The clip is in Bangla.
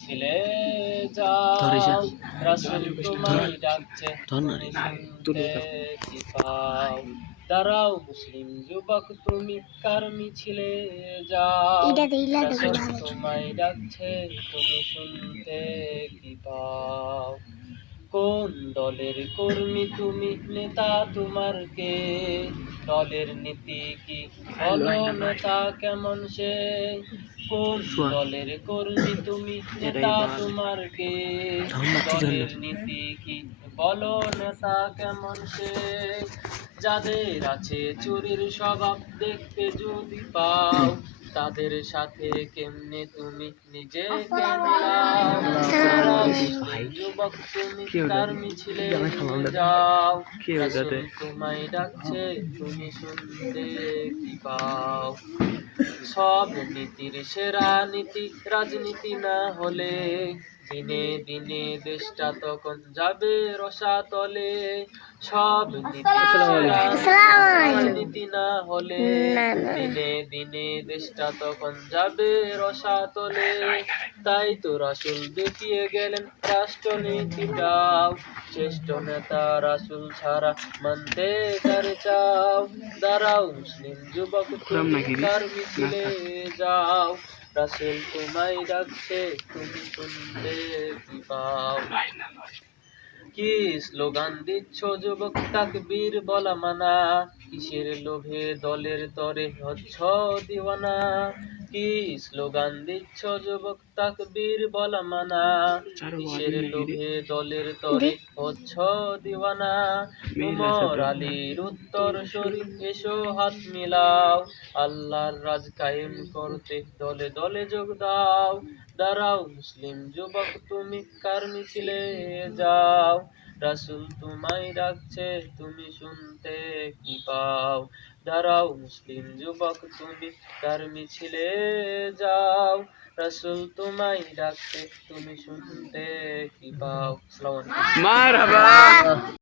মিছিলে যাও, রাসূল তোমায় ডাকছে তুমি শুনতে কি পাও। দাঁড়াও মুসলিম যুবক তুমি কার মিছিলে যাও, রাসূল তোমায় ডাকছে তুমি শুনতে কি পাও। কোন দলের কর্মী তুমি, নেতা তোমার কে, দলের নীতি কি বলো নেতা কেমন সে। কোন দলের কর্মী তুমি, নেতা তোমার কে, দলের নীতি কি বলো নেতা কেমন সে। যাদের আছে চুরির স্বভাব দেখতে যদি পাও, তাদের সাথে কেমনে তুমি নিজেকে মিলাও। যুবক তুমি কার মিছিলে যাও, রাসূল তোমায় ডাকছে তুমি শুনতে কি পাও। সব নীতির সেরা নীতি রাজনীতি না হলে, দিনে দিনে দেশটা তখন যাবে রসাতলে। সব নীতির সেরা রাজনীতি না হলে, দিনে দিনে দেশটা তখন যাবে রসাতলে। তাই তো রাসূল দেখিয়ে গেলেন রাষ্ট্রনীতিটাও, শ্রেষ্ঠ নেতা রাসূল ছাড়া মানতে কারে চাও। দাঁড়াও মুসলিম যুবক তুমি কার মিছিলে যাও, রাসূল তোমায় ডাকছে তুমি শুনতে কি পাও। কি স্লোগান দিচ্ছ যুবক তাকবীর বলা মানা, কিসের লোভে দলের তরে হচ্ছ দিওয়ানা। কি স্লোগান দিচ্ছ যুবক তাকবীর বলা মানা, কিসের লোভে দলের তরে হচ্ছ দিওয়ানা। উমর আলীর উত্তর সরি এসো হাত মিলাও, আল্লাহর রাজ কায়েম করতে দলে দলে যোগ দাও। দাঁড়াও মুসলিম যুবক তুমি কার মিছিলে যাও, রাসূল তোমায় ডাকছে তুমি শুনতে কি পাও। দাঁড়াও মুসলিম যুবক তুমি কার মিছিলে যাও, রাসূল তোমায় ডাকছে তুমি শুনতে কি পাও। আসসালামু আলাইকুম।